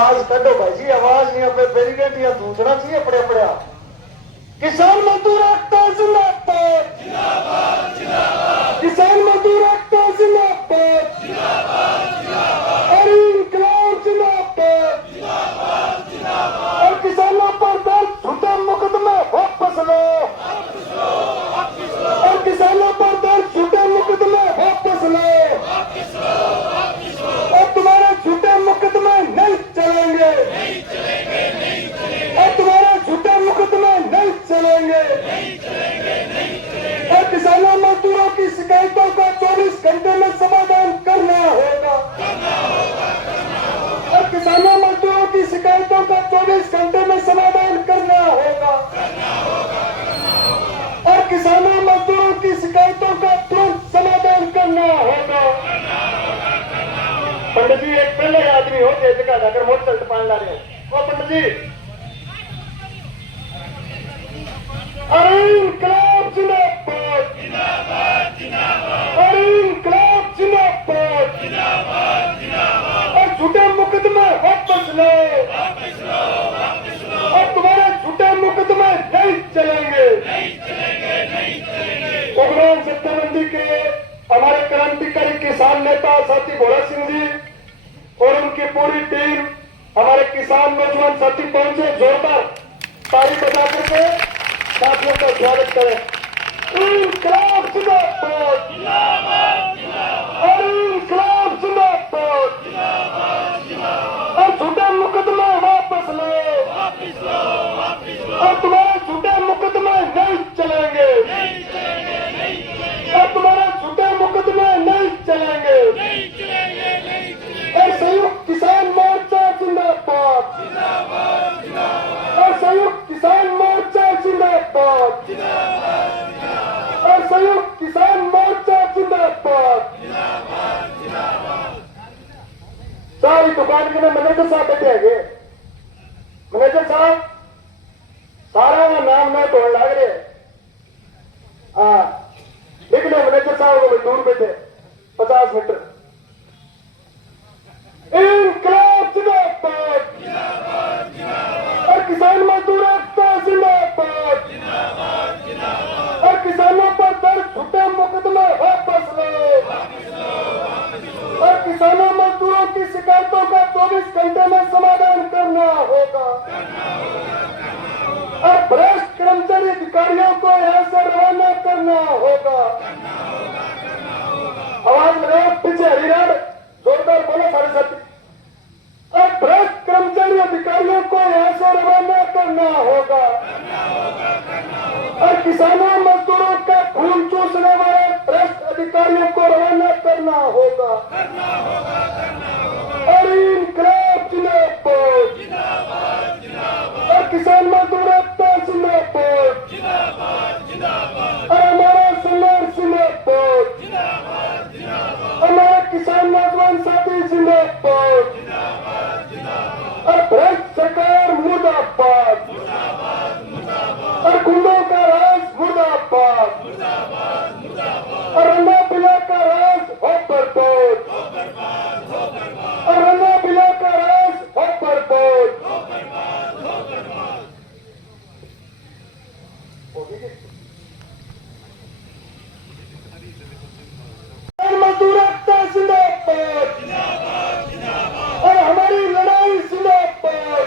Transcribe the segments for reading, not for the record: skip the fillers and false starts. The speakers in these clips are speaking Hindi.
आवाज कढ़ो भाई जी, आवाज नहीं अपने प्रेसिडेंट या दूसरा चाहिए अपने अपने आप। किसान मजदूर एकता जिंदाबाद, किसान मजदूर एकता जिंदाबाद, और इंकलाब जिंदाबाद, और किसानों पर दर्ज झूठे मुकदमे वापस लो, और किसानों पर दर्ज झूठे मुकदमे वापस लो, और तुम्हारे झूठे मुकदमे नहीं चलेंगे, और तुम्हारे झूठे मुकदमे नहीं चलेंगे, और किसानों मजदूरों की शिकायतों का 24 घंटे में समाधान करना होगा, और किसानों मजदूरों की शिकायतों का 24 घंटे में समाधान करना होगा, और किसानों मजदूरों की शिकायतों का तुरंत समाधान करना होगा। पंडित जी एक पहले आदमी हो गए जगह जाकर मोटरसाइकिल पान ला रहे हो। ओ पंडित जी, अरे इंकलाब जिंदाबाद, अरे इंकलाब जिंदाबाद, और झूठे मुकदमे वापस लो, और तुम्हारे झूठे मुकदमे नहीं चलेंगे। प्रोग्राम सत्ताबंदी के हमारे क्रांतिकारी किसान नेता साथी भोला सिंह जी और उनकी पूरी टीम, हमारे किसान नौजवान साथी पहुंचे, जोरदार ताली बजा करके साथियों का स्वागत करें। इंकलाब जिंदाबाद, और इंकलाब जिंदाबाद, और झूठे मुकदमे वापस लो, और तुम्हारे झूठे मुकदमे नहीं चलेंगे, और तुम्हारे झूठे मुकदमे नहीं चलेंगे। और संयुक्त किसान मोर्चा जिंदाबाद, और संयुक्त किसान मोर्चा जिंदाबाद, और संयुक्त किसान मोर्चा जिंदाबाद। सारी दुकान के मैनेजर साहब बैठे है, मैनेजर साहब सारा का नाम न तोड़ लग रहे। हाँ लिख लो मैनेजर साहब को दूर बैठे 50 मीटर। इंकलाब जिंदाबाद, और किसान मजदूर एकता जिंदाबाद, और किसानों पर दर्ज झूठे मुकदमे वापस लो, और किसानों मजदूरों की शिकायतों का 24 घंटे में समाधान करना होगा, और भ्रष्ट कर्मचारी अधिकारियों को यहां से रवाना करना होगा। आवाज लगाओ पीछे हरिराड, जोरदार बोलो सारे साथी। और भ्रष्ट कर्मचारी अधिकारियों को यहां से रवाना करना होगा, और किसानों मजदूरों का खून चूसने वाले भ्रष्ट अधिकारियों को रवाना करना होगा। और इंकलाब जिंदाबाद, और किसान मजदूर एकता जिंदाबाद, और हमारा संघर्ष जिंदाबाद, हमारे किसान नौजवान साथी जिंदाबाद, और भ्रष्ट सरकार मुर्दाबाद, और गुंडों का राज मुर्दाबाद, और रंगा पिला का राज हो बर्बाद, और रंगा पिला का राज हो बर्बाद। मजदूर एकता जिंदाबाद, और हमारी लड़ाई जिंदाबाद,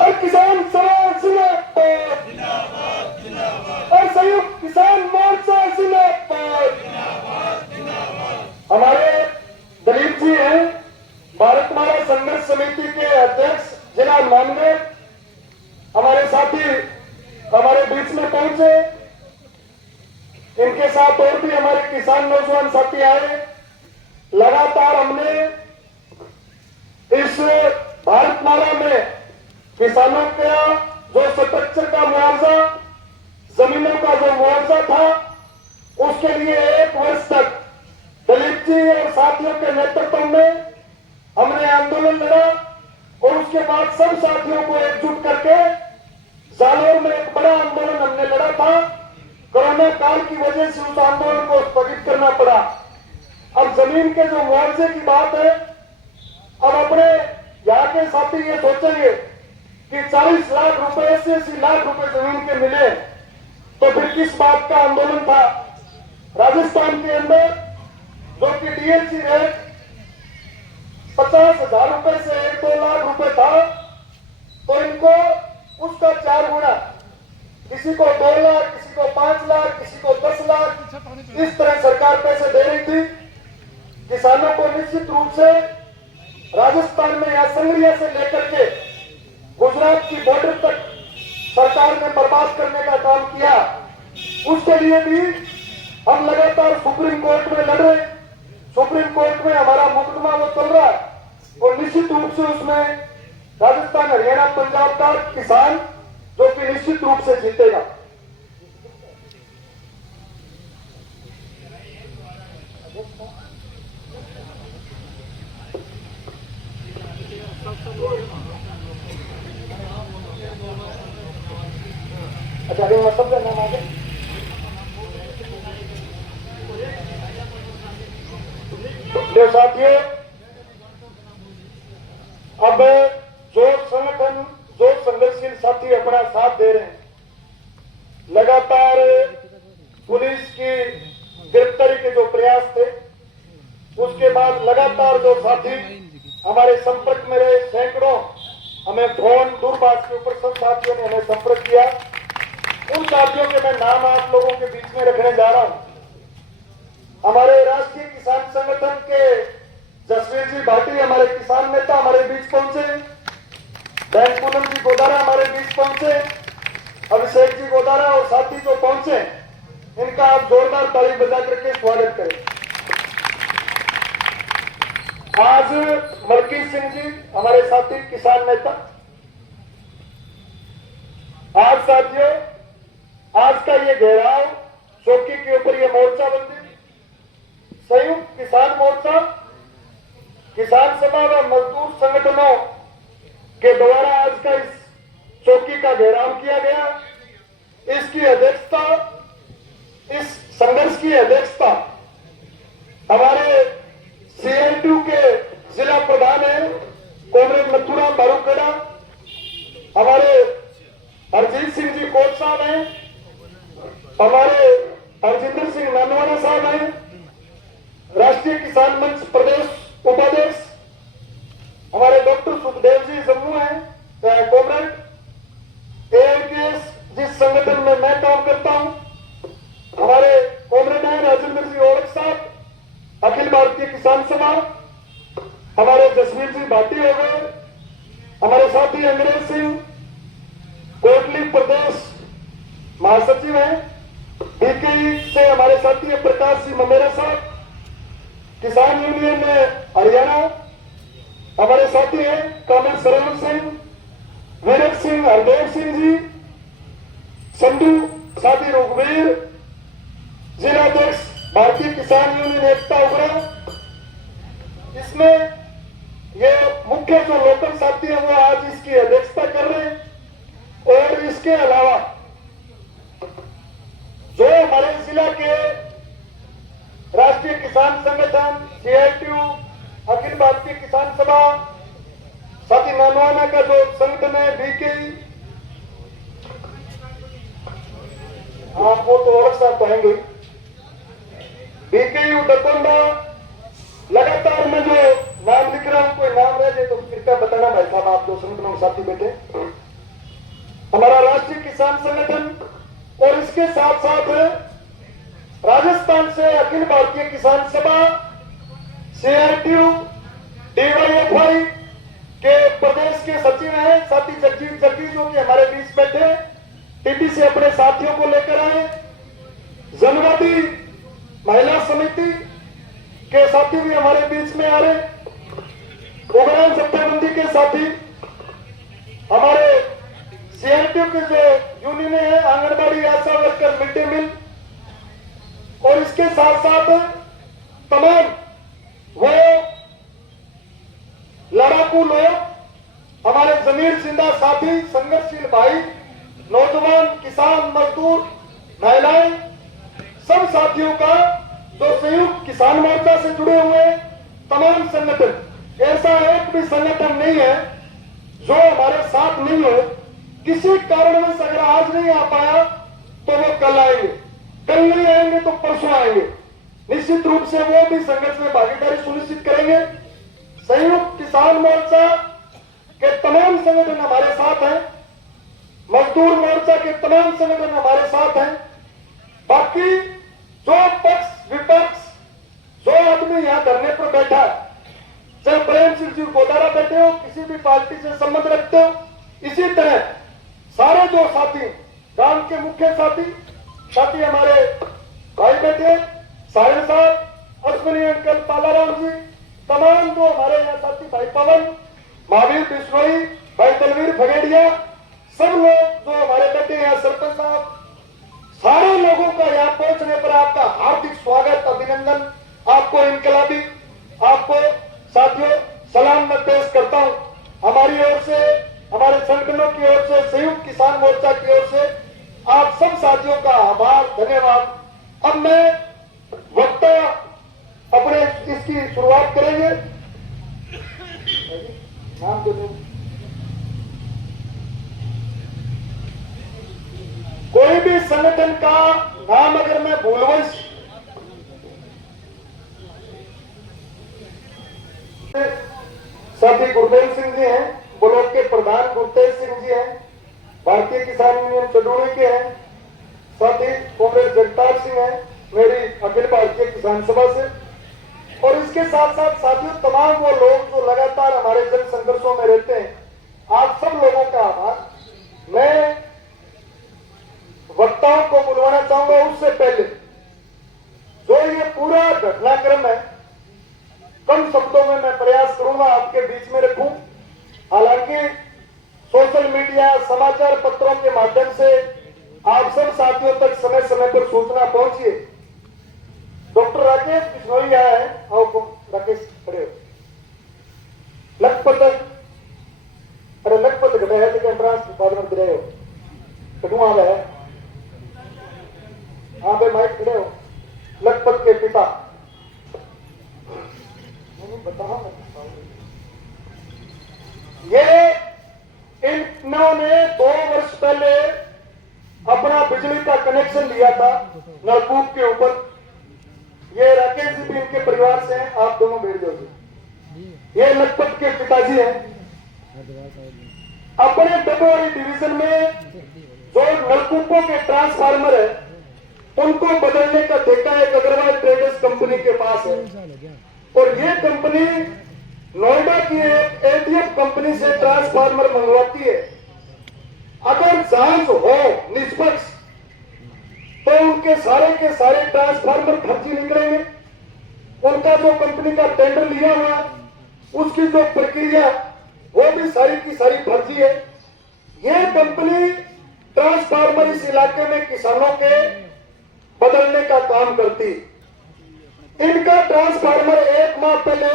और किसान समाज जिंदाबाद, और संयुक्त किसान मोर्चा जिंदाबाद। हमारे दलीप जी हैं, भारतमाला संघर्ष समिति के अध्यक्ष जिला मानदेव, हमारे साथी हमारे बीच में पहुंचे। इनके साथ और भी हमारे किसान नौजवान साथी आए। लगातार हमने इस भारतमाला में किसानों का जो स्ट्रक्चर का मुआवजा, जमीनों का जो मुआवजा था, उसके लिए 1 वर्ष तक दलीप जी और साथियों के नेतृत्व में हमने आंदोलन लड़ा, और उसके बाद सब साथियों को एकजुट करके जालोर में एक बड़ा आंदोलन हमने लड़ा था। कोरोना काल की वजह से उस आंदोलन को स्थगित करना पड़ा। अब जमीन के जो मुआवजे की बात है, अब अपने यहाँ के साथी ये सोचेंगे कि 40 लाख रुपए 80 लाख रुपए जमीन के मिले तो फिर किस बात का आंदोलन था। राजस्थान के अंदर जो कि डीएलसी रेट 50,000 रुपए से 1-2 लाख रुपए था, तो इनको उसका 4 गुना, किसी को 2 लाख, किसी को 5 लाख, किसी को 10 लाख, इस तरह सरकार पैसे दे रही थी। किसानों को निश्चित रूप से राजस्थान में या संगरिया से लेकर के गुजरात की बॉर्डर तक सरकार ने बर्बाद करने का काम किया। उसके लिए भी हम लगातार सुप्रीम कोर्ट में लड़ रहे। सुप्रीम कोर्ट में हमारा मुकदमा वो चल रहा है और निश्चित रूप से उसमें राजस्थान, हरियाणा, पंजाब का किसान जो कि निश्चित रूप से जीतेगा। अच्छा, मतलब का नाम आगे साथियों, अब जो संगठन, जो संघर्षशील साथी अपना साथ दे रहे हैं, लगातार पुलिस की गिरफ्तारी के जो प्रयास थे, उसके बाद लगातार जो साथी हमारे संपर्क में रहे, सैकड़ों हमें फोन, दूरभाष के ऊपर सब साथियों ने हमें संपर्क किया। उन साथियों के मैं नाम आप लोगों के बीच में रखने जा रहा हूं। हमारे राष्ट्रीय किसान संगठन के जसवीर जी भाटी, हमारे किसान नेता, हमारे बीच पहुंचे। बहन पूनम जी गोदारा हमारे बीच पहुंचे। अभिषेक जी गोदारा और साथी जो पहुंचे, इनका आप जोरदार ताली बजा करके स्वागत करें। आज मलकीत सिंह जी हमारे साथी किसान नेता। आज साथियों, आज का ये घेराव, चौकी के ऊपर ये मोर्चाबंदी, संयुक्त किसान मोर्चा, किसान सभा व मजदूर संगठनों के द्वारा आज का इस चौकी का घेराव किया गया। इसकी अध्यक्षता, इस संघर्ष की अध्यक्षता हमारे सीएनटीयू के जिला प्रधान है कॉमरेड नथुराम बारूखेड़ा, हमारे हरजीत सिंह जी कोट साहब हैं, हमारे हरजिंदर सिंह नानवाना साहब हैं, राष्ट्रीय किसान मंच प्रदेश उपाध्यक्ष हमारे डॉक्टर सुखदेव जी जम्मू हैं, कॉमरेड एएनकेएस जिस संगठन में मैं काम करता हूं, हमारे कॉमरेड हैं राजेंद्र जी ओलख साहब, अखिल भारतीय किसान सभा, हमारे जसवीर जी भाटी हो गए, हमारे साथी अंग्रेज सिंह कोटली प्रदेश महासचिव हैं, बीकेई से हमारे साथी है प्रकाश जी ममेरा साहब, किसान यूनियन हरियाणा हमारे साथी हैं कामर सरवण सिंह, वीरक सिंह, हरदेव सिंह जी, संधू साथी रघुवीर, जिलाध्यक्ष भारतीय किसान यूनियन एकता उग्रा। इसमें ये मुख्य जो लोकल साथी है वो आज इसकी अध्यक्षता कर रहे हैं। और इसके अलावा जो हमारे जिला के राष्ट्रीय किसान संगठन, सीआईटीयू, अखिल भारतीय किसान सभा, साथी नानवाना का जो संगठन है बीकेई, हाँ वो तो और साथ कहेंगे, बीकेयू डकोंडा, लगातार मैं जो नाम लिख रहा हूं, कोई नाम रह जाए तो कृपया बताना भाई साहब, आप जो संगठनों के साथी बैठे। हमारा राष्ट्रीय किसान संगठन और इसके साथ साथ राजस्थान से अखिल भारतीय किसान सभा, सीआईटीयू, डीवाईएफआई के प्रदेश के सचिव हैं साथी जगजीत जग्गी जो कि हमारे बीच बैठे, टीपी से अपने साथियों को लेकर आए। जनवादी महिला समिति के साथी भी हमारे बीच में आ रहे, उग्राण सत्ताबंदी के साथी, हमारे सीआईटीयू के जो यूनियन है आंगनबाड़ी आशा वर्कर, मिड डे मील, और इसके साथ साथ तमाम वो लड़ाकू लोग, हमारे जमीर जिंदा साथी, संघर्षशील भाई, नौजवान, किसान, मजदूर, महिलाएं, सब साथियों का जो संयुक्त किसान मोर्चा से जुड़े हुए तमाम संगठन, ऐसा एक भी संगठन नहीं है जो हमारे साथ नहीं हो, किसी कारणवश अगर आज नहीं आ पाया तो वो कल आएंगे, कल नहीं आएंगे तो परसों आएंगे। निश्चित रूप से वो भी संघर्ष में भागीदारी सुनिश्चित करेंगे। संयुक्त किसान मोर्चा के तमाम संगठन हमारे साथ हैं, मजदूर मोर्चा के तमाम संगठन हमारे साथ हैं। बाकी जो पक्ष विपक्ष, जो आदमी यहाँ धरने पर बैठा है, चाहे प्रेम सिंह जी गोदारा बैठे हो, किसी भी पार्टी से संबंध रखते हो, इसी तरह सारे जो साथी, गांव के मुख्य साथी हमारे भाई बैठे, साहिल साहब, अश्विनी अंकल, पालाराम जी, तमाम जो हमारे यहाँ साथी, भाई पवन, महावीर बिश्नोई, भाई दलवीर फगेड़िया, सब लोग जो हमारे बैठे हैं, सरपंच साहब, सारे लोगों का यहाँ पहुंचने पर आपका हार्दिक स्वागत, अभिनंदन, आपको इनकलाबी, आपको साथियों सलाम मैं पेश करता हूं। हमारी ओर से, हमारे संगठनों की ओर से, संयुक्त किसान मोर्चा की ओर से आप सब साथियों का आभार, धन्यवाद। अब मैं वक्ता अपने इसकी शुरुआत करेंगे। नाम दे, कोई भी संगठन का नाम अगर मैं भूलवश साथी गुरदेव सिंह जी हैं, ब्लॉक के प्रधान गुरतेज सिंह जी हैं, भारतीय किसान यूनियन चंदौली के हैं, साथी कांग्रेस जगतार सिंह हैं, मेरी अखिल भारतीय किसान सभा से, और इसके साथ साथ साथियों तमाम वो लोग जो लगातार हमारे जन संघर्षों में रहते हैं, आप सब लोगों का आभार। मैं वक्ताओं को बुलवाना चाहूंगा, उससे पहले जो ये पूरा घटनाक्रम है कम शब्दों में मैं प्रयास करूंगा आपके बीच में रखूं। हालांकि सोशल मीडिया, समाचार पत्रों के माध्यम से आप सब साथियों तक समय समय पर सूचना पहुंची है। डॉक्टर राकेश बिश्नोई आया है, आओ को राकेश खड़े हो। लखपत, अरे लखपत घटे है लेकिन ट्रांस बाद में गिरे हो, कटुआ है, हाँ भाई माइक खड़े हो। लखपत के पिता बताओ, ये इन्होंने 2 वर्ष पहले अपना बिजली का कनेक्शन लिया था नलकूप के ऊपर। ये राकेश जी भी इनके परिवार से हैं, आप दोनों बैठ जाओगे। ये लखपत के पिताजी हैं। अपने डबोरी डिवीजन में जो नलकूपों के ट्रांसफार्मर है उनको बदलने का ठेका एक अग्रवाल ट्रेडर्स कंपनी के पास है, और ये कंपनी नोएडा की एटीएफ कंपनी से ट्रांसफार्मर मंगवाती है। अगर जांच हो निष्पक्ष तो उनके सारे के सारे ट्रांसफार्मर फर्जी निकलेंगे। उनका जो कंपनी का टेंडर लिया हुआ उसकी जो प्रक्रिया वो भी सारी की सारी फर्जी है। यह कंपनी ट्रांसफार्मर इस इलाके में किसानों के बदलने का काम करती। इनका ट्रांसफार्मर 1 माह पहले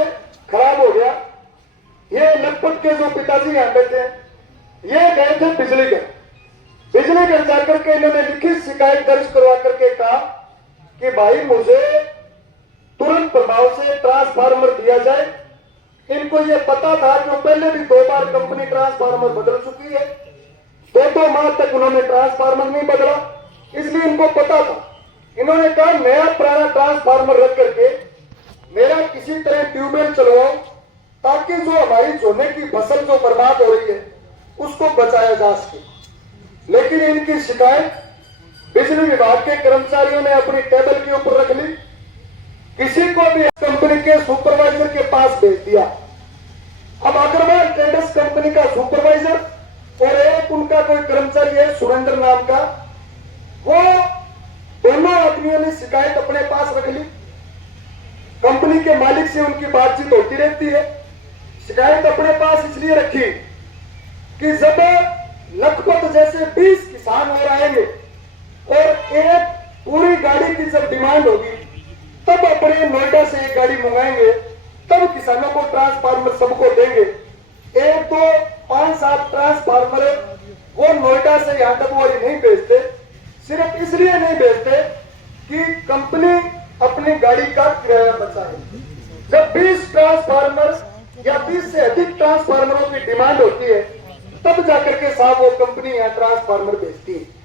खराब हो गया। ये लखपत के जो पिताजी यहाँ बैठे हैं, ये गए थे बिजली घर जाकर के इन्होंने लिखित शिकायत दर्ज करवा करके कहा कि भाई मुझे तुरंत प्रभाव से ट्रांसफार्मर दिया जाए। इनको ये पता था कि पहले भी 2 बार कंपनी ट्रांसफार्मर बदल चुकी है, 2 माह तक उन्होंने ट्रांसफार्मर नहीं बदला, इसलिए इनको पता था। इन्होंने कहा नया पुराना ट्रांसफार्मर रख करके मेरा किसी तरह ट्यूबवेल चलवाओ ताकि जो हमारी झोने की फसल जो बर्बाद हो रही है उसको बचाया जा सके। लेकिन इनकी शिकायत बिजली विभाग के कर्मचारियों ने अपनी टेबल के ऊपर रख ली, किसी को भी कंपनी के सुपरवाइजर के पास भेज दिया। अब अग्रवाल ट्रेडर्स कंपनी का सुपरवाइजर और एक उनका कोई कर्मचारी है सुरेंद्र नाम का, वो दोनों आदमियों ने शिकायत अपने पास रख ली। कंपनी के मालिक से उनकी बातचीत होती रहती है। शिकायत अपने पास इसलिए रखी कि जब लखपत जैसे 20 किसान और आएंगे और एक पूरी गाड़ी की जब डिमांड होगी तब अपने नोएडा से एक गाड़ी मंगाएंगे, तब किसानों को ट्रांसफार्मर सबको देंगे। 1, 2, 5, 7 ट्रांसफार्मर वो नोएडा से यहाँ डबोरी नहीं भेजते, सिर्फ इसलिए नहीं भेजते कि कंपनी अपनी गाड़ी का किराया बचाए। जब 20 ट्रांसफार्मर या 20 से अधिक ट्रांसफार्मरों की डिमांड होती है, तब जाकर के साहब वो कंपनी यहाँ ट्रांसफार्मर बेचती है।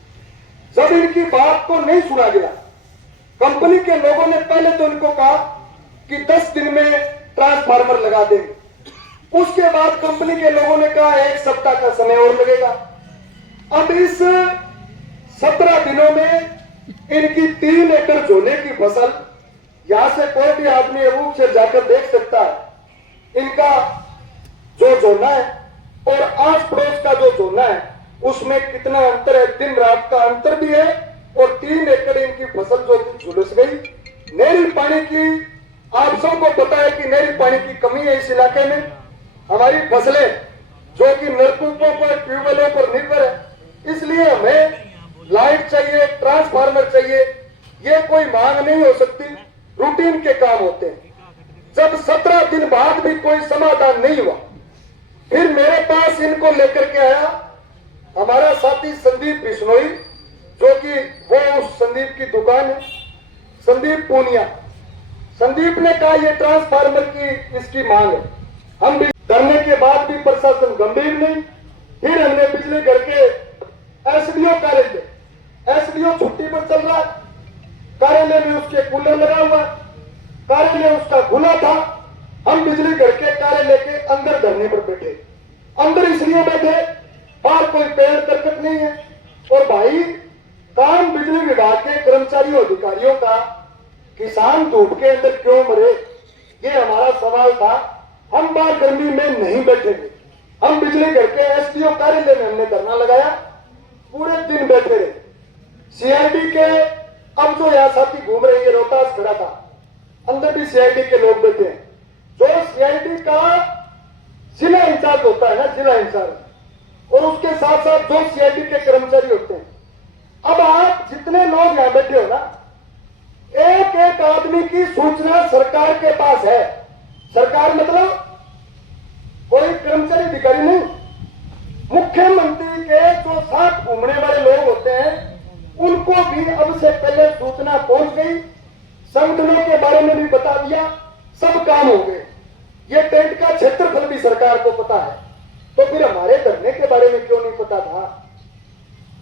जब इनकी बात को नहीं सुना गया, कंपनी के लोगों ने पहले तो इनको कहा कि 10 दिन में ट्रांसफार्मर लगा देंगे। उसके बाद कंपनी के लोगों ने कहा 1 सप्ताह का समय और लगेगा। अब इस 17 दिनों में इनकी 3 एकड़ झोने की फसल, यहां से कोई भी आदमी रूप से जाकर देख सकता है इनका जो झोना है और आस पड़ोस का जो झोना है उसमें कितना अंतर है। दिन रात का अंतर भी है और 3 एकड़ इनकी फसल जो कि झुलस गई। नहरी पानी की, आप सबको पता है कि नहरी पानी की कमी है इस इलाके में। हमारी फसलें जो कि नलकूपों पर, ट्यूबवेलों पर निर्भर है, इसलिए हमें लाइट चाहिए, ट्रांसफार्मर चाहिए। ये कोई मांग नहीं हो सकती, रूटीन के काम होते हैं। जब 17 दिन बाद भी कोई समाधान नहीं हुआ, फिर मेरे पास इनको लेकर के आया हमारा साथी संदीप बिश्नोई, जो कि वो उस संदीप की दुकान है, संदीप पूनिया। संदीप ने कहा ये ट्रांसफार्मर की इसकी मांग है। हम भी करने के बाद भी प्रशासन गंभीर नहीं। फिर हमने बिजली घर के एसडीओ कार्यालय, एसडीओ छुट्टी पर चल रहा, कार्यालय में उसके कूलर लगा हुआ, कार्यालय उसका खुला था। हम बिजली घर के कार्यालय के अंदर धरने पर बैठे। अंदर इसलिए बैठे, बाहर कोई पेड़ करकट नहीं है। और भाई, काम बिजली विभाग के कर्मचारियों अधिकारियों का किसान धूप के अंदर क्यों मरे, ये हमारा सवाल था। हम बाहर गर्मी में नहीं बैठेंगे। हम बिजली घर के एसडीओ कार्यालय में हमने धरना लगाया, पूरे दिन बैठे रहे। सीआईडी के अब जो यहाँ साथी घूम रहे हैं, रोहतास खड़ा था, अंदर भी सीआईडी के लोग बैठे हैं। जो सीआईडी का जिला इंचार्ज होता है ना, जिला इंचार्ज, और उसके साथ साथ जो सीआईडी के कर्मचारी होते हैं। अब आप जितने लोग यहां बैठे हो ना, एक एक आदमी की सूचना सरकार के पास है। सरकार मतलब कोई कर्मचारी अधिकारी नहीं, मुख्यमंत्री के जो साथ घूमने वाले लोग होते हैं उनको भी अब से पहले सूचना पहुंच गई। संगठनों के बारे में भी बता दिया, सब काम हो गए। ये टेंट का क्षेत्रफल भी सरकार को पता है, तो फिर हमारे धरने के बारे में क्यों नहीं पता था?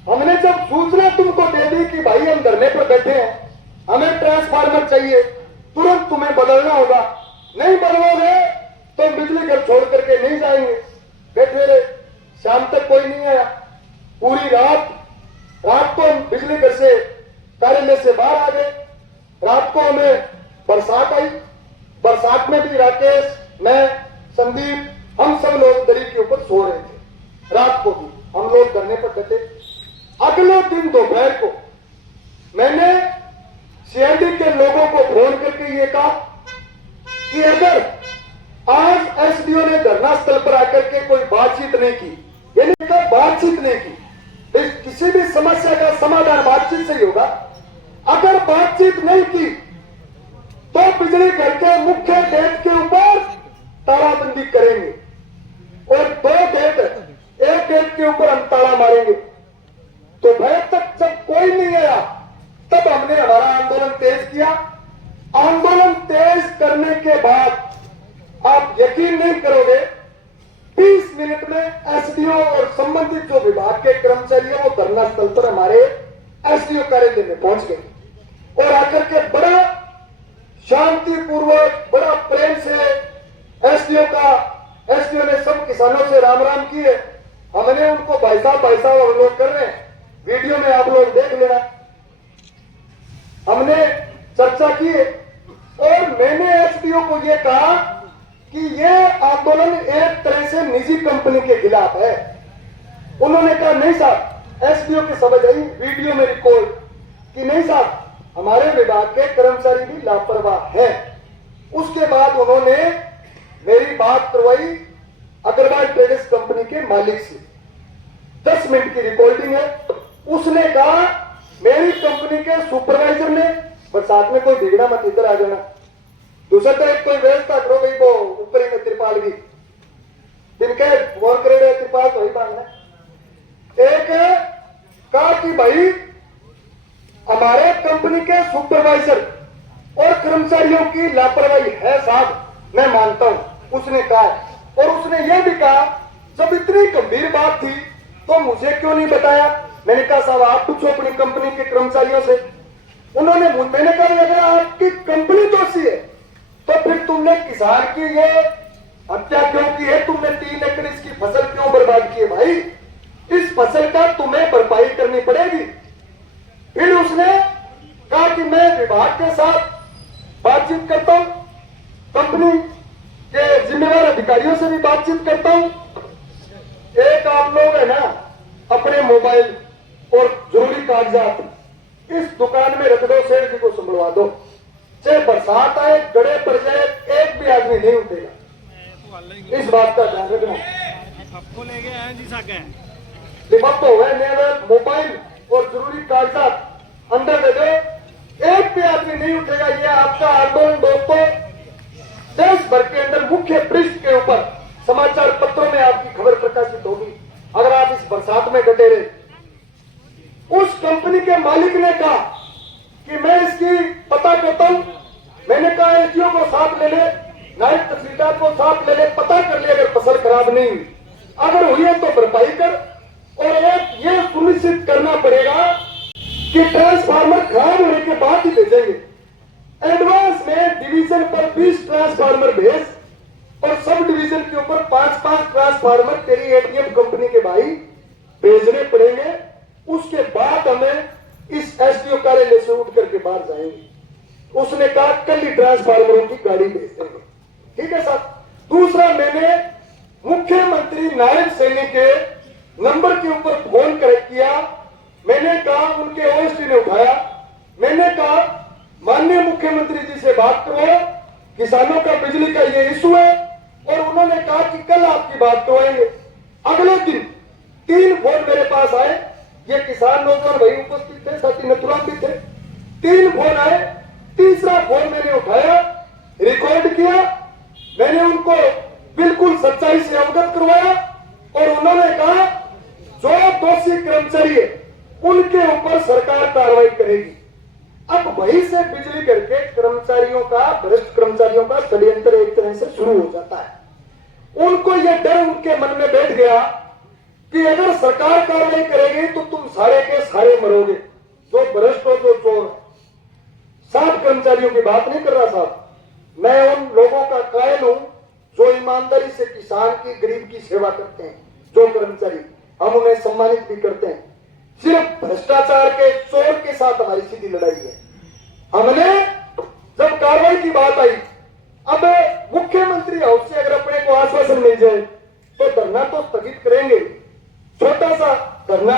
हमने जब सूचना तुमको दे दी कि भाई हम धरने पर बैठे हैं, हमें ट्रांसफार्मर चाहिए, तुरंत तुम्हें बदलना होगा, नहीं बदलोगे तो बिजली घर छोड़ करके नहीं जाएंगे। बैठे रहे, शाम तक कोई नहीं आया। पूरी रात को हम बिजली घर से, कार्यालय से बाहर आ गए। रात को हमें बरसात आई, बरसात में भी राकेश, मैं, संदीप, हम सब लोग दरी के ऊपर सो रहे थे। रात को भी हम लोग धरने पर बैठे। अगले दिन दोपहर को मैंने सीआईडी के लोगों को फोन करके ये कहा कि अगर आज एसडीओ ने धरना स्थल पर आकर के कोई बातचीत नहीं की, यानी बातचीत नहीं की, किसी भी समस्या का समाधान बातचीत से ही होगा। अगर बातचीत नहीं की तो बिजली घर के मुख्य गेट के ऊपर तालाबंदी करेंगे और 2 गेट, एक गेट के ऊपर हम ताला मारेंगे। तो भय तक जब कोई नहीं आया, तब हमने हमारा आंदोलन तेज किया। आंदोलन तेज करने के बाद आप यकीन नहीं करोगे, 20 मिनट में एसडीओ और संबंधित जो विभाग के कर्मचारी हैं वो धरना स्थल पर हमारे एसडीओ कार्यालय में पहुंच गए और आकर के बड़ा शांतिपूर्वक, बड़ा प्रेम से एसडीओ ने सब किसानों से राम राम किए। हमने उनको भाई साहब हम लोग कर रहे हैं, वीडियो में आप लोग देख लेना। हमने चर्चा की और मैंने एसडीओ को यह कहा कि यह आंदोलन एक तरह से निजी कंपनी के खिलाफ है। उन्होंने कहा नहीं साहब, एसडीओ की समझ आई वीडियो में रिकॉर्ड कि नहीं साहब, हमारे विभाग के कर्मचारी भी लापरवाह हैं। उसके बाद उन्होंने मेरी बात करवाई अग्रवाल ट्रेडर्स कंपनी के मालिक से। 10 मिनट की रिकॉर्डिंग है। उसने कहा मेरी कंपनी के सुपरवाइजर ने, बरसात में कोई भीगना मत, इधर आ जाना। दूसरा तो एक कोई व्यवस्था करो भाई, वो ऊपर ही तिरपाल भी जिनके फोन करे तिरपाल तो ही बांधना। एक कहा कि भाई हमारे कंपनी के सुपरवाइजर और कर्मचारियों की लापरवाही है साहब, मैं मानता हूं। उसने कहा और उसने यह भी कहा जब इतनी गंभीर बात थी तो मुझे क्यों नहीं बताया। मैंने कहा साहब आप पूछो अपनी कंपनी के कर्मचारियों से। मैंने कहा अगर आपकी कंपनी दोषी है तो फिर तुमने किसान की ये हत्या क्यों की है, तुमने 3 एकड़ इसकी फसल क्यों बर्बाद की है भाई, इस फसल का तुम्हें भरपाई करनी पड़ेगी। फिर उसने कहा कि मैं विभाग के साथ बातचीत करता हूं, कंपनी के जिम्मेदार अधिकारियों से भी बातचीत करता हूं। एक आप लोग है ना अपने मोबाइल और जरूरी कागजात इस दुकान में रख दो, सेठ जी को संभलवा दो, चाहे बरसात आए गड़े पड़ जाए एक भी आदमी नहीं उठेगा, इस बात का ध्यान रखना। सबको ले गए हैं जी साके लिफाफा हुआ है मोबाइल और जरूरी कागजात अंदर दे दो, एक भी आदमी नहीं उठेगा। ये आपका आंदोलन दोस्तों देश भर के अंदर मुख्य पृष्ठ के ऊपर समाचार पत्रों में आपकी खबर प्रकाशित होगी अगर आप इस बरसात में डटे रहे। उस कंपनी के मालिक ने कहा कि मैं इसकी पता करता हूं। मैंने कहा एसडीओ को साथ ले ले, नायब तहसीलदार को साथ ले ले, पता कर ले अगर फसल खराब नहीं हुई, अगर हुई है तो भरपाई कर। और एक ये सुनिश्चित करना पड़ेगा कि ट्रांसफार्मर खराब होने के बाद ही भेजेंगे। एडवांस में डिवीजन पर 20 ट्रांसफार्मर भेज और सब डिवीजन के ऊपर 5-5 ट्रांसफार्मर तेरी एटीएम कंपनी के भाई भेजने पड़ेंगे। उसके बाद हमें इस एसडीओ कार्यालय से उठ करके बाहर जाएंगे। उसने कहा कल ही ट्रांसफार्मरों की गाड़ी भेज देंगे। ठीक है साहब। दूसरा, मैंने मुख्यमंत्री नायब सैनी के नंबर के ऊपर फोन कनेक्ट किया। मैंने कहा, उनके ओएसडी ने उठाया। मैंने कहा माननीय मुख्यमंत्री जी से बात करो, किसानों का बिजली का ये इशू है, और उन्होंने कहा कि कल आपकी बात करवाएंगे। अगले दिन 3 फोन मेरे पास आए। ये किसान नौजवान भाई उपस्थित थे, साथी नथुराम भी थे। 3 फोन आए। तीसरा फोन मैंने उठाया, रिकॉर्ड किया, मैंने उनको बिल्कुल सच्चाई से अवगत करवाया और उन्होंने कहा जो दोषी कर्मचारी है उनके ऊपर सरकार कार्रवाई करेगी। अब वहीं से बिजली घर के कर्मचारियों का, वरिष्ठ कर्मचारियों का षड्यंत्र एक तरह से शुरू हो जाता है। उनको यह डर उनके मन में बैठ गया कि अगर सरकार कार्रवाई करेगी तो तुम सारे के सारे मरोगे, जो भ्रष्ट हो, जो चोर। साफ कर्मचारियों की बात नहीं कर रहा साहब, मैं उन लोगों का कायल हूं जो ईमानदारी से किसान की, गरीब की सेवा करते हैं। जो कर्मचारी, हम उन्हें सम्मानित भी करते हैं। सिर्फ भ्रष्टाचार के चोर के साथ हमारी सीधी लड़ाई है। हमने जब कार्रवाई की बात आई, अब मुख्यमंत्री हाउस से अगर अपने को आश्वासन मिल जाए तो धरना तो स्थगित करेंगे। छोटा सा धरना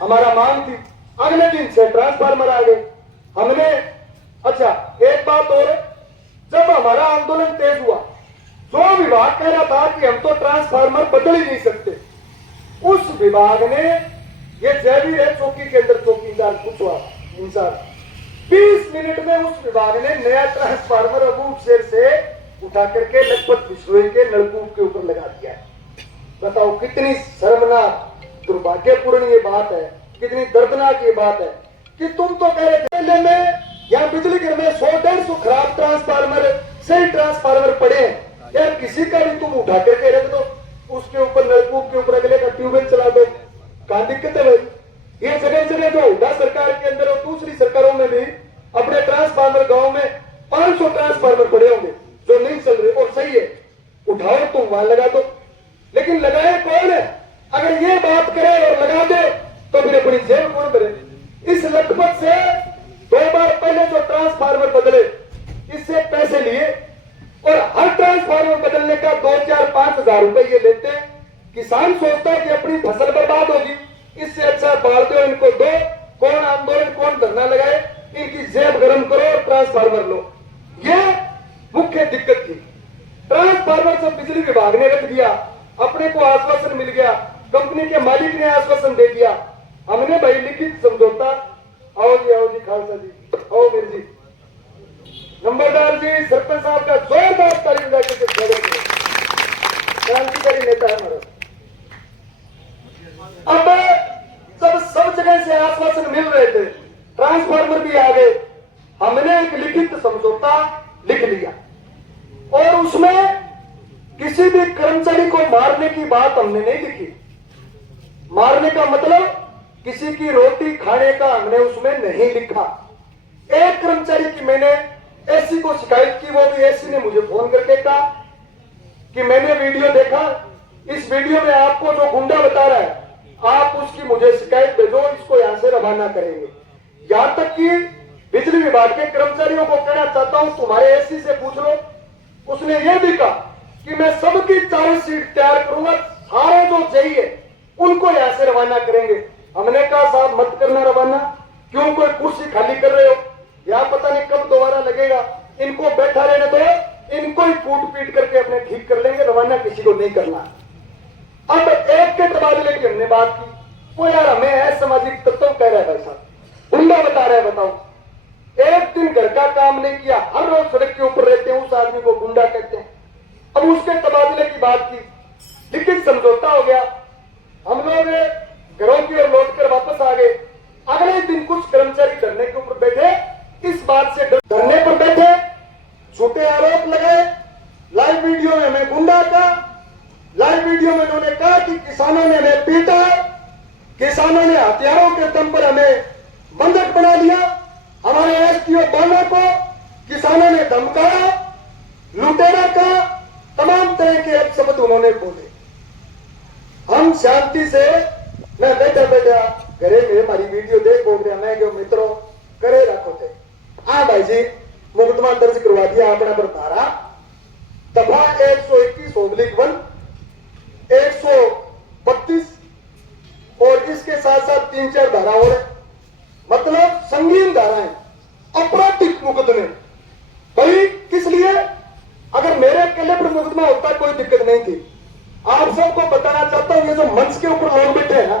हमारा मांग थी। अगले दिन से ट्रांसफार्मर आ गए। हमने, अच्छा एक बात और, जब हमारा आंदोलन तेज हुआ, जो विभाग कह रहा था कि हम तो ट्रांसफार्मर बदल ही नहीं सकते, उस विभाग ने, ये जैवी है चौकी के अंदर चौकीदार पूछवा इंसान, 20 मिनट में उस विभाग ने नया ट्रांसफार्मर अबूब शेर से उठा करके लखपत बिश्नोई के नलकूप के ऊपर लगा दिया है। बताओ कितनी शर्मनाक, दुर्भाग्यपूर्ण ये बात है, कितनी दर्दनाक ये बात है कि तुम तो कह रहे थे में यहाँ बिजली घर में 100-150 खराब ट्रांसफार्मर, सही ट्रांसफार्मर पड़े हैं यार, किसी का भी तुम उठा करके रख दो, उसके ऊपर नलकूप के ऊपर अगले का ट्यूबवेल चला दो, कहां दिक्कत है भाई। ये जगह जगह जो हुड्डा सरकार के अंदर और दूसरी सरकारों में भी अपने ट्रांसफार्मर गांव में 500 ट्रांसफार्मर पड़े होंगे जो नहीं चल रहे, और सही है उठाओ तुम वहां लगा दो। लेकिन लगाए कौन है? अगर ये बात करे और लगा दे तो फिर अपनी जेब कौन करे? इस लखपत से 2 बार पहले जो ट्रांसफार्मर बदले, इससे पैसे लिए और हर ट्रांसफार्मर बदलने का 2-4-5 हजार रुपए ये लेते हैं। किसान सोचता है कि अपनी फसल बर्बाद होगी, इससे अच्छा बाढ़ दो, इनको दो, कौन आंदोलन, कौन धरना लगाए, इनकी जेब गर्म करो और ट्रांसफार्मर लो। ये मुख्य दिक्कत थी। ट्रांसफार्मर जब बिजली विभाग ने रख दिया, अपने को आश्वासन मिल गया, कंपनी के मालिक ने आश्वासन दे दिया, हमने भाई लिखित समझौता, आओ जी खालसा जी, आओ वीर जी, नंबरदार जी, सरपंच साहब का जोरदार तारीफ जाके स्वागत है, क्रांतिकारी नेता है हमारा। अब जब सब जगह से आश्वासन मिल रहे थे, ट्रांसफार्मर भी आ गए, हमने एक लिखित समझौता लिख लिया और उसमें किसी भी कर्मचारी को मारने की बात हमने नहीं लिखी। मारने का मतलब किसी की रोटी खाने का हमने उसमें नहीं लिखा। एक कर्मचारी की मैंने एसी को शिकायत की, वो भी एसी ने मुझे फोन करके कहा कि मैंने वीडियो देखा, इस वीडियो में आपको जो गुंडा बता रहा है आप उसकी मुझे शिकायत भेजो, इसको यहां से रवाना करेंगे। यहां तक कि बिजली विभाग के कर्मचारियों को कहना चाहता हूं तुम्हारे एसी से पूछ लो, उसने यह भी कहा कि मैं सबकी चार्जशीट तैयार करूंगा, सारे जो चाहिए उनको यहां से रवाना करेंगे। हमने कहा साहब मत करना रवाना, क्यों कोई कुर्सी खाली कर रहे हो, यहां पता नहीं कब दोबारा लगेगा, इनको बैठा रहने दो, इनको ही कूट पीट करके अपने ठीक कर लेंगे, रवाना किसी को नहीं करना। अब एक के तबादले की हमने बात की, वो यार हमें असामाजिक तत्व कह रहा है भाई साहब, गुंडा बता रहा है। बताओ, एक दिन घर का काम नहीं किया, हर रोज सड़क के ऊपर रहते हैं, उस आदमी को गुंडा कहते हैं। अब उसके तबादले की बात की, लेकिन समझौता हो गया, हम लोग घरों की ओर लौटकर वापस आ गए। अगले दिन कुछ कर्मचारी धरने के ऊपर बैठे, इस बात से धरने पर बैठे, झूठे आरोप लगाए, लाइव वीडियो में हमें गुंडा का, लाइव वीडियो में उन्होंने कहा कि किसानों ने हमें पीटा, किसानों ने हथियारों के दम पर हमें बंधक बना लिया, हमारे एसपीओ बाला को किसानों ने धमकाया, लुटेरा का, तमाम तरह के अपशब्द उन्होंने बोले। हम शांति से, मैं बैठा बैठा घरे में हमारी वीडियो देख बोल रहा, मैं क्यों मित्रों करे रखो थे। हाँ भाई जी, मुकदमा दर्ज करवा दिया अपना पर धारा दफा 121/1, 132 और इसके साथ साथ 3-4 धारा और है, मतलब संगीन धाराएं, आपराधिक मुकदमे। भाई किस लिए? अगर मेरे अकेले पर मुकदमा होता कोई दिक्कत नहीं थी। आप सबको बताना चाहता हूं, ये जो मंच के ऊपर लोग बैठे हैं ना,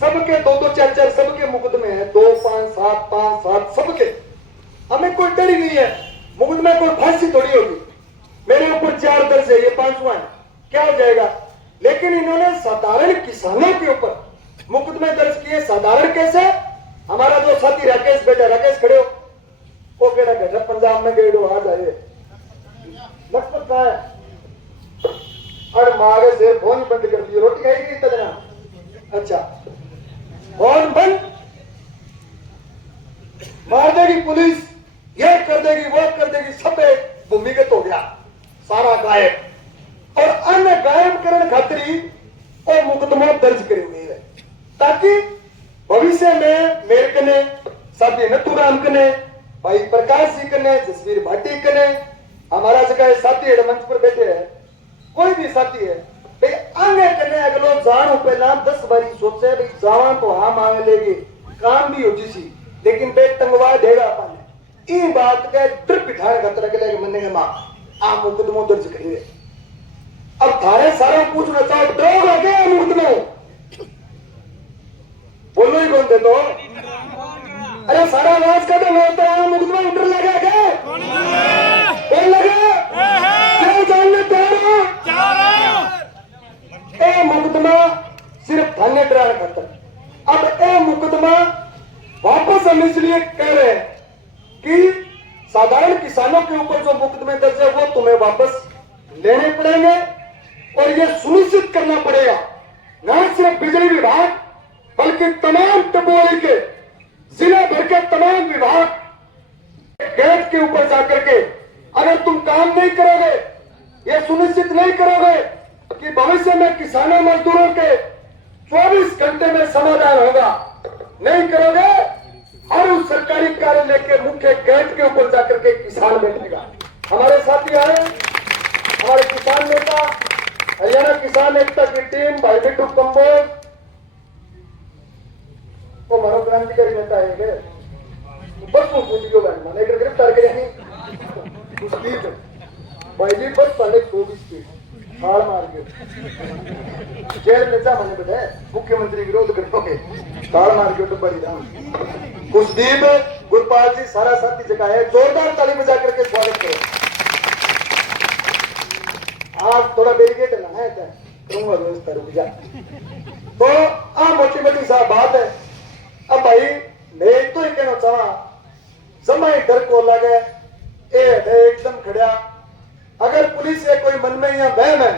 सबके 2-2, 4-4 सबके मुकदमे हैं, 2, 5, 7, 5, 7 सबके। हमें कोई डर ही नहीं है, मुकदमे कोई फांसी थोड़ी होगी। मेरे ऊपर 4 दर्ज है, ये 5वां है, क्या हो जाएगा? लेकिन इन्होंने साधारण किसानों के ऊपर मुकदमे दर्ज किए। साधारण कैसे? हमारा जो साथी राकेश बेटा, राकेश खड़े हो, वो कह रहा है पंजाब में गए आ जाए लगभग कहा है, और मारे से फोन बंद कर दिए, रोटी खाएगी इतना देना, अच्छा फोन बंद, मार देगी पुलिस, ये कर देगी वो कर देगी, सब भूमिगत हो गया, सारा गायब। और अन्य गायब करने खातिर और मुकदमा दर्ज करे हुए है, ताकि भविष्य में मेरे कने, साथी नथुराम कने, भाई प्रकाश जी कने, जसवीर भाटी कने, हमारा जगह साथी है मंच पर बैठे हैं, कोई भी साथी है भाई अन्य कने अगलो जान पहला 10 बारी सोचे भाई जावा तो हाँ मांगे लेगी, काम भी हो जिसी, लेकिन बे टंगवा देगा अपन ई बात के डर बिठाने खतरा के लेके मरने के मां आ मुकदमो दर्ज करेंगे। अब थारे सारे पूछना चाहो डर हो गया मुकदमो, बोलो ही कौन दे दो, अरे सारा आवाज का तो होता है, मुकदमा उतर लगा क्या कौन लगा क्यों जानने ए मुकदमा सिर्फ थाने डराने खातर। अब ए मुकदमा वापस हम इसलिए कह रहे हैं कि साधारण किसानों के ऊपर जो मुकदमे दर्ज है वो तुम्हें वापस लेने पड़ेंगे, और यह सुनिश्चित करना पड़ेगा न सिर्फ बिजली विभाग बल्कि तमाम टपोरी के जिले भर के तमाम विभाग गेट के ऊपर जाकर के अगर तुम काम नहीं करोगे, यह सुनिश्चित नहीं करोगे कि भविष्य में किसानों मजदूरों के 24 घंटे में समाधान होगा, नहीं करोगे और उस सरकारी कार्यालय के मुख्य गेट के ऊपर जाकर के किसान बैठेगा। हमारे साथी आए, हमारे किसान नेता, हरियाणा किसान एकता की टीम, भाई बिट्टू कंबोज, वो मारो क्रांतिकारी नेता है, बस वो पूछ गयो भाई मैंने गिरफ्तार करे भाई जी, बस पहले 24 फीट हाड़ मार के जेल में जा मैंने बताया, मुख्यमंत्री विरोध करोगे ताड़ मार के तो बड़ी धाम। कुशदीप, गुरपाल जी, सारा साथी जगह है, जोरदार ताली बजा करके स्वागत करो। आज थोड़ा बैरिकेड लगाया था, करूंगा व्यवस्था, रुक जा। तो मोटी मोटी सा बात है। अब भाई मैं तो ही कहना चाहा, समय डर को लगे ए एकदम खड़ा, अगर पुलिस से कोई मन में या वहम है,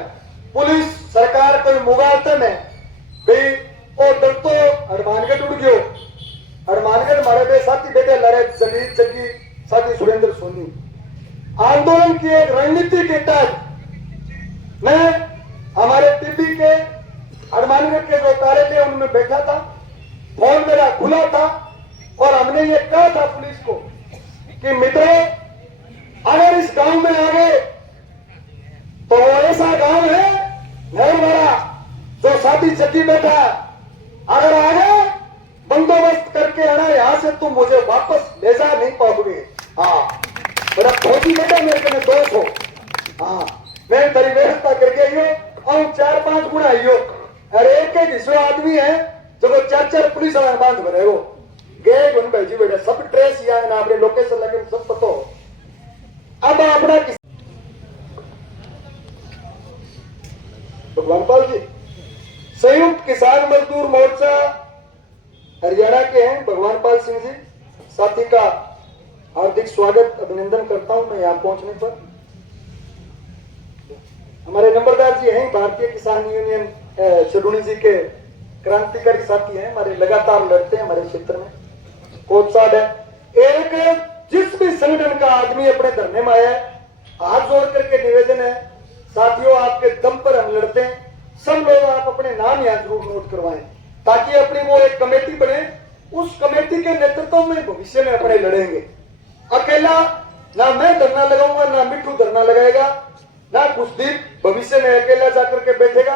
पुलिस सरकार कोई मुगालते में भाई ओ दल तो हनुमानगढ़ उड़ गयो, हनुमानगढ़ हमारे बे साथी बेटे लड़े जगीर जगी साथी सुरेंद्र सोनी आंदोलन की एक रणनीति के तहत मैं हमारे टीबी के हनुमानगढ़ के जो कार्यालय उनमें बैठा था, फोन मेरा खुला था और हमने ये कहा था पुलिस को कि मित्रों अगर इस गांव में आ गए तो वो ऐसा गांव है नहरवाड़ा जो साथी चक्की बैठा है, अगर आ गए बंदोबस्त करके आना यहां से तुम मुझे वापस ले जा नहीं पाओगे। हाँ मेरा फौजी बेटा मेरे को दोस्त हो, हाँ मैं तेरी व्यवस्था करके आइयो और 4-5 गुना आइयो। अरे एक हिस्सो आदमी है जो 4-4 पुलिस वाला बांध भरे हो गए गुन भेजी बेटा सब ट्रेस या ना अपने लोकेशन लगे सब पता हो। अब अपना भगवान पाल जी संयुक्त किसान मजदूर मोर्चा हरियाणा के हैं भगवान पाल सिंह जी, साथी का हार्दिक स्वागत अभिनंदन करता हूं मैं यहां पहुंचने पर। हमारे नंबरदार जी हैं भारतीय किसान यूनियन चडुनी जी के क्रांतिकारी साथी हैं, हमारे लगातार लड़ते हैं हमारे क्षेत्र में। कोच साहब है एक जिस भी संगठन का आदमी अपने धरने में आया है हाथ जोड़ करके निवेदन है साथियों आपके दम पर हम लड़ते हैं, सब लोग आप अपने नाम यहाँ जरूर नोट करवाएं ताकि अपनी वो एक कमेटी बने, उस कमेटी के नेतृत्व में भविष्य में अपने लड़ेंगे। अकेला ना मैं धरना लगाऊंगा ना मिट्टू धरना लगाएगा ना कुशदीप भविष्य में अकेला जाकर के बैठेगा।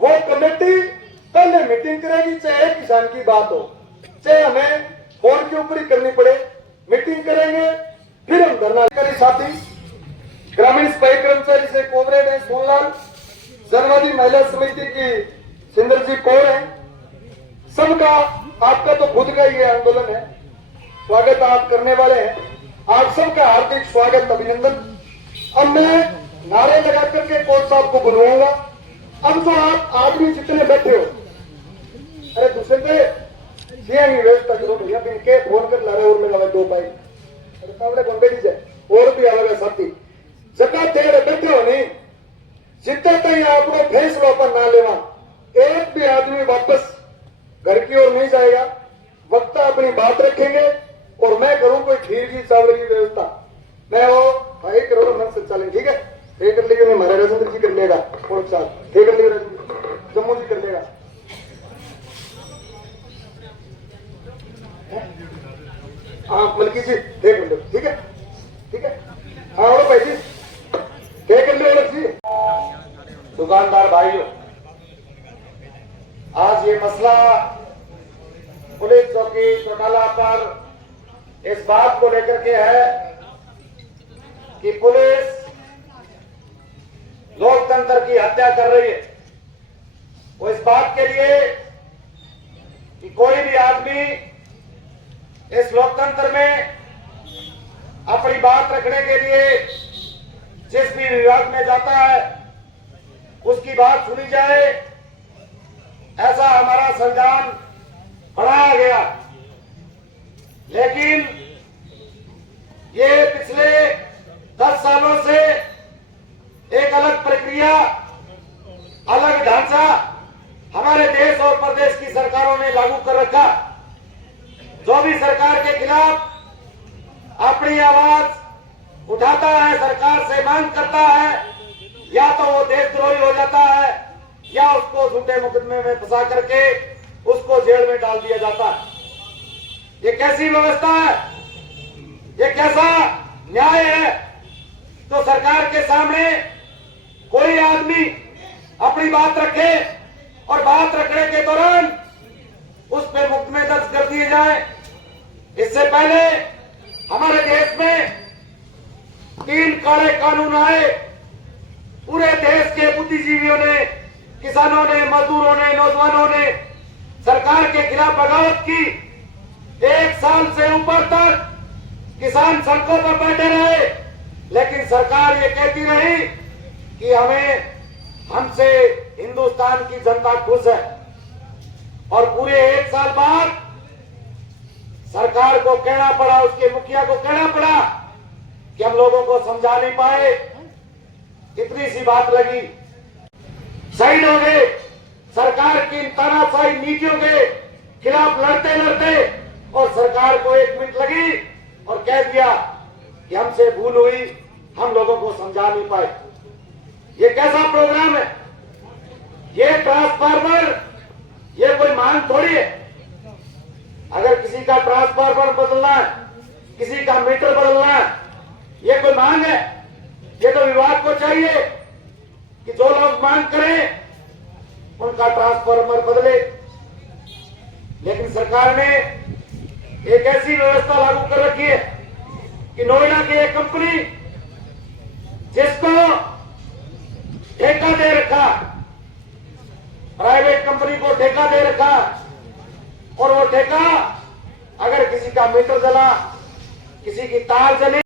वो कमेटी पहले मीटिंग करेगी चाहे किसान की बात हो चाहे हमें फोन के ऊपर ही करनी पड़े, मीटिंग करेंगे फिर हम धरना करें। साथी ग्रामीण सफाई कर्मचारी से कोमरेड है सोनलाल, जनवादी महिला समिति की सिंदर जी कौर है, सबका आपका तो खुद का ये आंदोलन है, स्वागत आप करने वाले हैं, आप सबका हार्दिक स्वागत अभिनंदन। अब मैं नारे लगा करके कोच साहब को बुलवाऊंगा। अब जो आप आदमी जितने बैठे हो अरे दूसरे पे सीएम व्यवस्था करो भैया, इनके फोन कर ला रहे और लगा 2 बाइक अरे सामने कौन बैठी जाए और भी आवेगा साथी जगह थे बैठे हो नहीं जितने तक आपको फैसला पर ना लेवा एक भी आदमी वापस घर की ओर नहीं जाएगा। वक्ता अपनी बात रखेंगे और मैं करूं कोई खीर की चावल की व्यवस्था, मैं वो 2.5 करोड़ मन संचालन ठीक है ये कर लेगा, नहीं हमारा राजेंद्र जी कर लेगा और साथ ये कर लेगा, जम्मू जी कर लेगा। हाँ मलकी जी देख लो ठीक है ठीक है, हाँ और भाई जी देख लो जी। दुकानदार भाइयों आज ये मसला पुलिस चौकी चौटाला पर इस बात को लेकर के है कि पुलिस लोकतंत्र की हत्या कर रही है। वो इस बात के लिए कि कोई भी आदमी इस लोकतंत्र में अपनी बात रखने के लिए जिस भी विभाग में जाता है उसकी बात सुनी जाए, ऐसा हमारा संविधान बढ़ाया गया। लेकिन ये पिछले 10 सालों से एक अलग प्रक्रिया, अलग ढांचा हमारे देश और प्रदेश की सरकारों ने लागू कर रखा। जो भी सरकार के खिलाफ अपनी आवाज उठाता है, सरकार से मांग करता है, या तो वो देशद्रोही हो जाता है या उसको झूठे मुकदमे में फंसा करके उसको जेल में डाल दिया जाता है। ये कैसी व्यवस्था है, ये कैसा न्याय है? तो सरकार के सामने कोई आदमी अपनी बात रखे और बात रखने के दौरान उस पर मुकदमे दर्ज कर दिए जाए। इससे पहले हमारे देश में 3 काले कानून आए। पूरे देश के बुद्धिजीवियों ने, किसानों ने, मजदूरों ने, नौजवानों ने सरकार के खिलाफ बगावत की। 1 साल से ऊपर तक किसान सड़कों पर बैठे रहे, लेकिन सरकार ये कहती रही कि हमसे हिंदुस्तान की जनता खुश है। और पूरे 1 साल बाद सरकार को कहना पड़ा, उसके मुखिया को कहना पड़ा कि हम लोगों को समझा नहीं पाए, इतनी सी बात लगी, शहीद हो गए। सरकार की इन तानाशाही नीतियों के खिलाफ लड़ते लड़ते और सरकार को 1 मिनट लगी और कह दिया कि हमसे भूल हुई, हम लोगों को समझा नहीं पाए। ये कैसा प्रोग्राम है? ये ट्रांसफार्मर, ये कोई मांग थोड़ी है। अगर किसी का ट्रांसफार्मर बदलना है, किसी का मीटर बदलना है, ये कोई मांग है? ये तो विभाग को चाहिए कि जो लोग मांग करें उनका ट्रांसफार्मर बदले। लेकिन सरकार ने एक ऐसी व्यवस्था लागू कर रखी है कि नोएडा की एक कंपनी जिसको ठेका दे रखा, प्राइवेट कंपनी को ठेका दे रखा, और वो ठेका अगर किसी का मीटर जला, किसी की तार जले,